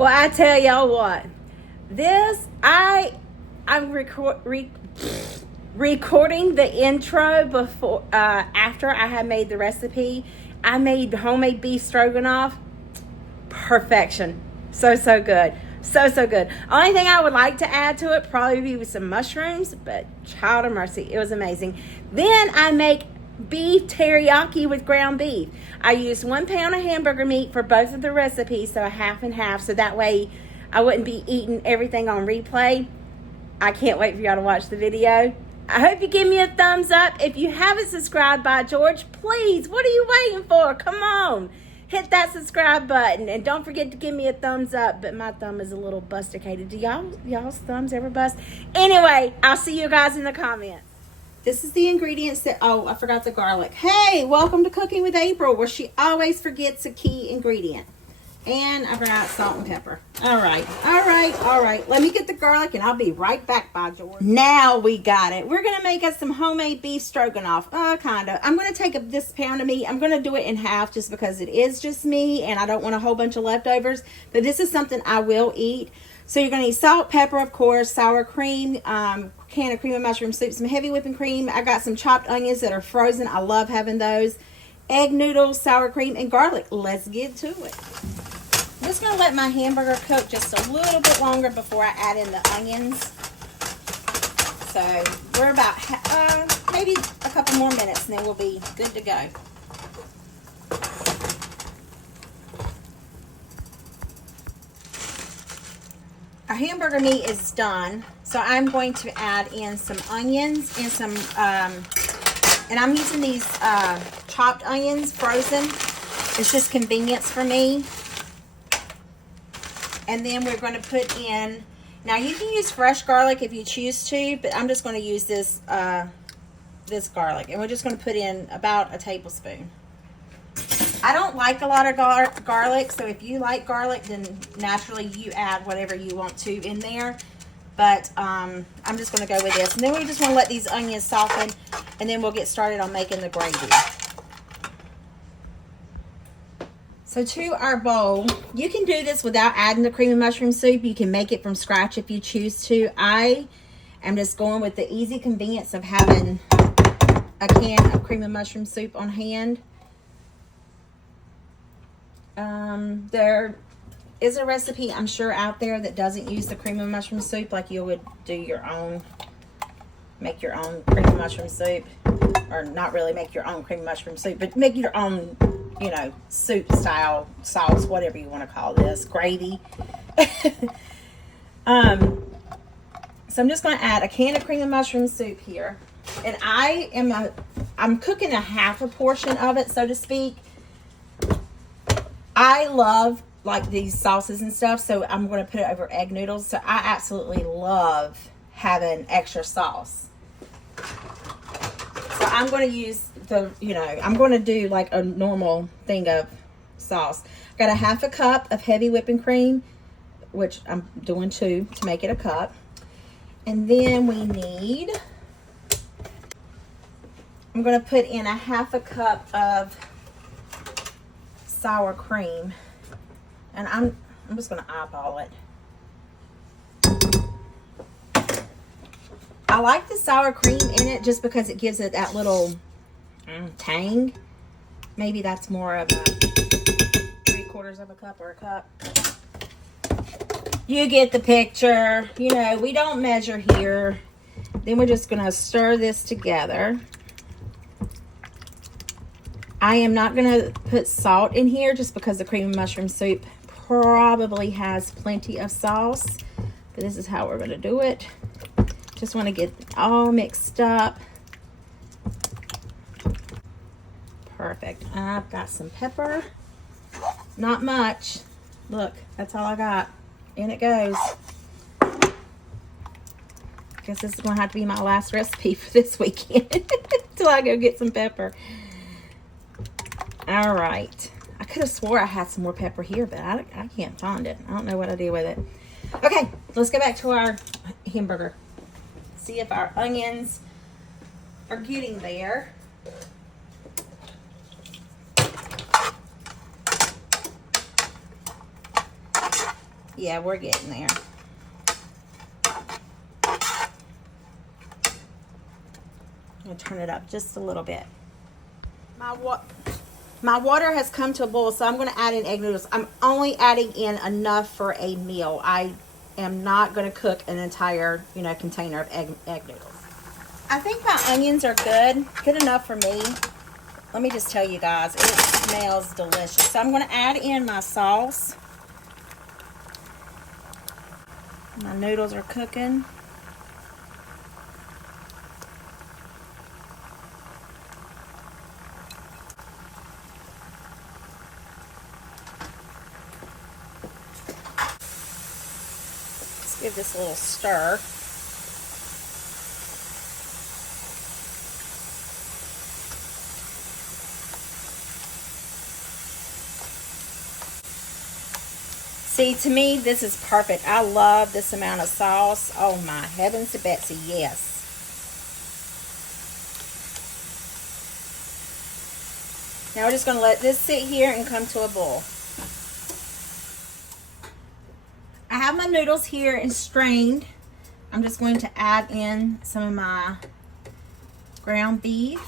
Well, I tell y'all what, I'm recording the intro before after I had made the recipe. I made homemade beef stroganoff. Perfection. So good. So good. Only thing I would like to add to it probably be with some mushrooms, but child of mercy, it was amazing. Then I make beef teriyaki with ground beef. I used 1 pound of hamburger meat for both of the recipes, so a half and half, so that way I wouldn't be eating everything on replay. I can't wait for y'all to watch the video. I hope you give me a thumbs up. If you haven't subscribed by George, please, what are you waiting for? Come on. Hit that subscribe button, and don't forget to give me a thumbs up. But my thumb is a little busticated. Do y'all's thumbs ever bust? Anyway, I'll see you guys in the comments. This is the ingredients that, oh, I forgot the garlic. Hey, welcome to Cooking with April, where she always forgets a key ingredient. And I forgot salt and pepper. All right. Let me get the garlic, and I'll be right back, by George. Now we got it. We're going to make us some homemade beef stroganoff. Kind of. I'm going to take this pound of meat. I'm going to do it in half just because it is just me, and I don't want a whole bunch of leftovers. But this is something I will eat. So you're going to need salt, pepper, of course, sour cream, can of cream and mushroom soup, some heavy whipping cream. I got some chopped onions that are frozen. I love having those. Egg noodles, sour cream, and garlic. Let's get to it. I'm just going to let my hamburger cook just a little bit longer before I add in the onions. So we're about maybe a couple more minutes, and then we'll be good to go. Our hamburger meat is done, so I'm going to add in some onions and some, and I'm using these chopped onions, frozen. It's just convenience for me. And then we're going to put in, now you can use fresh garlic if you choose to, but I'm just going to use this this garlic, and we're just going to put in about a tablespoon. I don't like a lot of garlic, so if you like garlic, then naturally you add whatever you want to in there. But I'm just going to go with this. And then we just want to let these onions soften, and then we'll get started on making the gravy. So to our bowl, you can do this without adding the cream and mushroom soup. You can make it from scratch if you choose to. I am just going with the easy convenience of having a can of cream and mushroom soup on hand. There is a recipe, I'm sure, out there that doesn't use the cream and mushroom soup, like you would do your own, make your own cream and mushroom soup, or not really make your own cream and mushroom soup, but make your own, you know, soup style sauce, whatever you want to call this, gravy. So I'm just going to add a can of cream and mushroom soup here, and I'm cooking a half a portion of it, so to speak. I love like these sauces and stuff, so I'm going to put it over egg noodles. So I absolutely love having extra sauce. So I'm going to use I'm going to do like a normal thing of sauce. I've got a half a cup of heavy whipping cream, which I'm doing 2 to make it a cup. And then we need, I'm going to put in a half a cup of sour cream, and I'm just going to eyeball it. I like the sour cream in it just because it gives it that little tang. Maybe that's more of a 3/4 of a cup or a cup. You get the picture. You know, we don't measure here. Then we're just going to stir this together. I am not going to put salt in here just because the cream and mushroom soup probably has plenty of sauce. But this is how we're going to do it. Just want to get it all mixed up. Perfect. I've got some pepper. Not much. Look, that's all I got. In it goes. Guess this is going to have to be my last recipe for this weekend. Till I go get some pepper. All right. I could have swore I had some more pepper here, but I can't find it. I don't know what I did with it. Okay, let's go back to our hamburger. See if our onions are getting there. Yeah, we're getting there. I'm gonna turn it up just a little bit. My water has come to a boil, so I'm gonna add in egg noodles. I'm only adding in enough for a meal. I am not gonna cook an entire, container of egg noodles. I think my onions are good enough for me. Let me just tell you guys, it smells delicious. So I'm gonna add in my sauce. My noodles are cooking. Let's give this a little stir. See, to me, this is perfect. I love this amount of sauce. Oh my heavens to Betsy, yes. Now we're just going to let this sit here and come to a boil. I have my noodles here and strained. I'm just going to add in some of my ground beef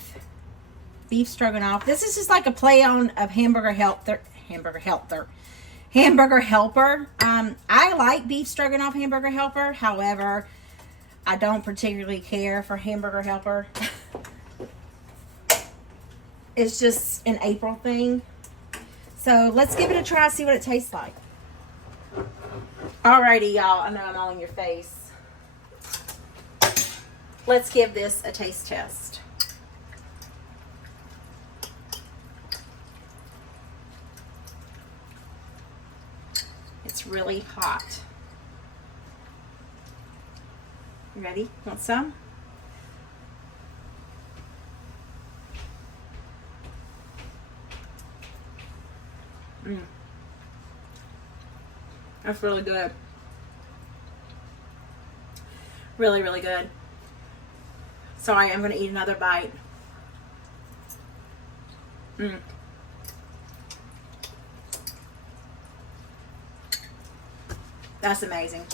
stroganoff. This is just like a play on of hamburger helper. I like beef stroganoff hamburger helper. However, I don't particularly care for hamburger helper. It's just an April thing. So let's give it a try, see what it tastes like. Alrighty, y'all. I know I'm all in your face. Let's give this a taste test. It's really hot. You ready? Want some? That's really good. Really, really good. Sorry, I'm going to eat another bite. That's amazing.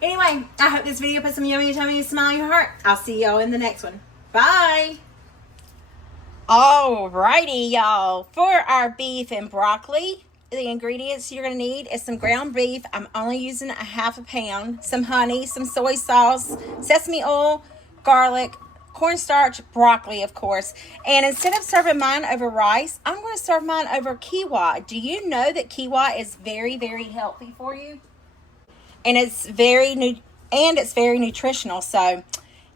Anyway, I hope this video put some yummy tummy and smile in your heart. I'll see y'all in the next one. Bye. Alrighty, y'all. For our beef and broccoli, the ingredients you're going to need is some ground beef. I'm only using a half a pound. Some honey, some soy sauce, sesame oil, garlic, cornstarch, broccoli, of course. And instead of serving mine over rice, I'm going to serve mine over quinoa. Do you know that quinoa is very, very healthy for you? And it's very nutritional. So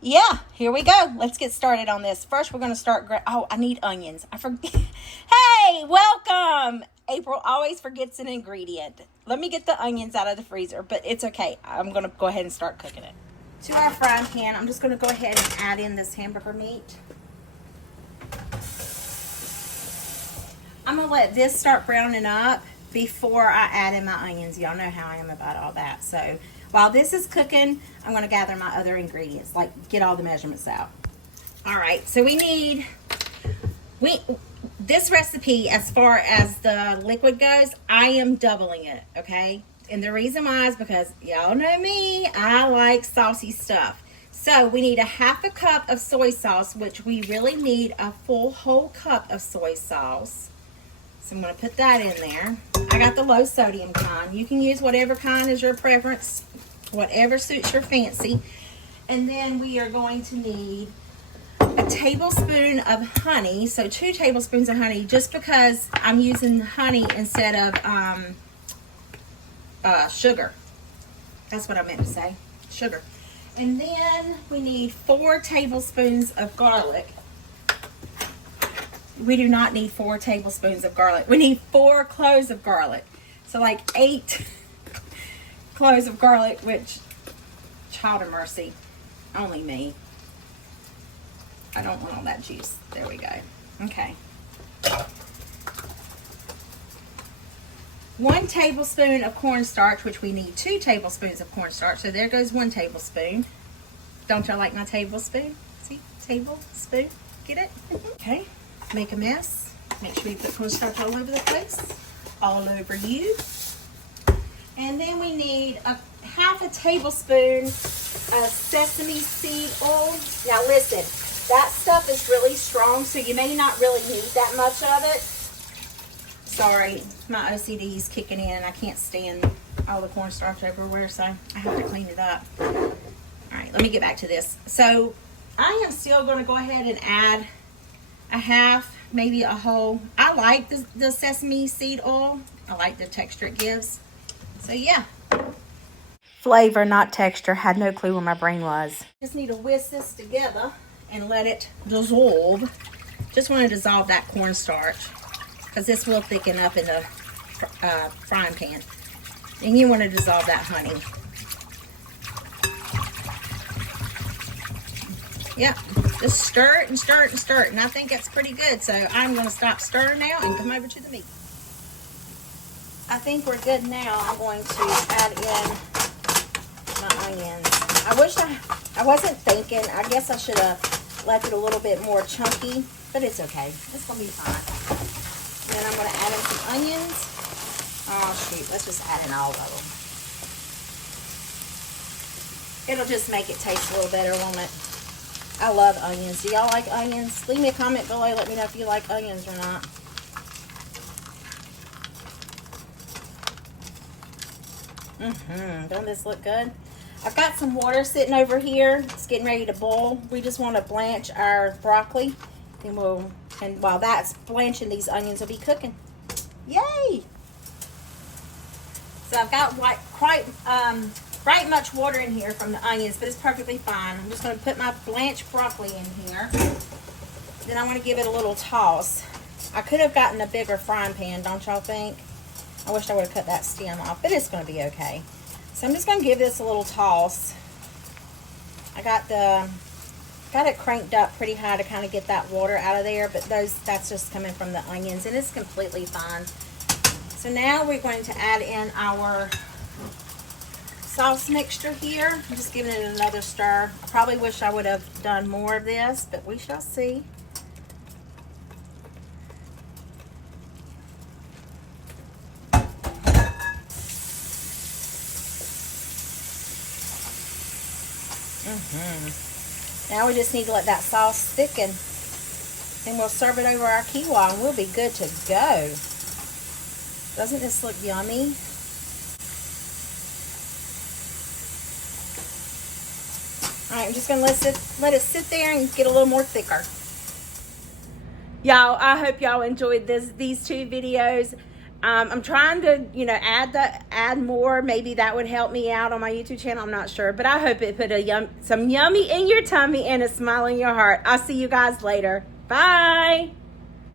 yeah, here we go. Let's get started on this. First, we're going to start. I need onions. I forget. Hey, welcome. April always forgets an ingredient. Let me get the onions out of the freezer, but it's okay. I'm going to go ahead and start cooking it. To our frying pan, I'm just going to go ahead and add in this hamburger meat. I'm going to let this start browning up before I add in my onions. Y'all know how I am about all that. So while this is cooking, I'm going to gather my other ingredients, like get all the measurements out. All right, so this recipe, as far as the liquid goes, I am doubling it, okay? And the reason why is because y'all know me, I like saucy stuff. So we need a half a cup of soy sauce, which we really need a full whole cup of soy sauce. So I'm going to put that in there. I got the low sodium kind. You can use whatever kind is your preference, whatever suits your fancy. And then we are going to need a tablespoon of honey. So 2 tablespoons of honey, just because I'm using honey instead of sugar. That's what I meant to say, sugar. And then we need 4 tablespoons of garlic. We do not need 4 tablespoons of garlic. We need 4 cloves of garlic. So like 8 cloves of garlic, which, child of mercy, only me. I don't want all that juice. There we go. Okay. 1 tablespoon of cornstarch, which we need 2 tablespoons of cornstarch. So there goes 1 tablespoon. Don't y'all like my tablespoon? See? Tablespoon. Get it? Okay. Make a mess. Make sure you put cornstarch all over the place. All over you. And then we need a half a tablespoon of sesame seed oil. Now listen, that stuff is really strong, so you may not really need that much of it. Sorry, my OCD is kicking in. I can't stand all the cornstarch everywhere, so I have to clean it up. All right, let me get back to this. So I am still going to go ahead and add a half, maybe a whole. I like the sesame seed oil. I like the texture it gives. So yeah. Flavor, not texture. Had no clue where my brain was. Just need to whisk this together and let it dissolve. Just want to dissolve that cornstarch because this will thicken up in the frying pan. And you want to dissolve that honey. Yep, just stir it and stir it and stir it. And I think it's pretty good. So I'm going to stop stirring now and come over to the meat. I think we're good now. I'm going to add in my onions. I wish I wasn't thinking. I guess I should have left it a little bit more chunky, but it's okay. It's going to be fine. Then I'm going to add in some onions. Oh, shoot. Let's just add in all of them. It'll just make it taste a little better, won't it? I love onions. Do y'all like onions? Leave me a comment below. Let me know if you like onions or not. Doesn't this look good? I've got some water sitting over here. It's getting ready to boil. We just want to blanch our broccoli. And while that's blanching, these onions will be cooking. Yay! So I've got quite much water in here from the onions, but it's perfectly fine. I'm just going to put my blanched broccoli in here. Then I want to give it a little toss. I could have gotten a bigger frying pan, don't y'all think? I wish I would have cut that stem off, but it's going to be okay. So I'm just going to give this a little toss. I got it cranked up pretty high to kind of get that water out of there, but that's just coming from the onions, and it's completely fine. So now we're going to add in our sauce mixture here. I'm just giving it another stir. I probably wish I would have done more of this, but we shall see. Now we just need to let that sauce thicken. Then we'll serve it over our quinoa and we'll be good to go. Doesn't this look yummy? Alright, I'm just going to let it sit there and get a little more thicker. Y'all, I hope y'all enjoyed these two videos. I'm trying to, add more. Maybe that would help me out on my YouTube channel. I'm not sure. But I hope it put some yummy in your tummy and a smile in your heart. I'll see you guys later. Bye.